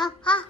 好好。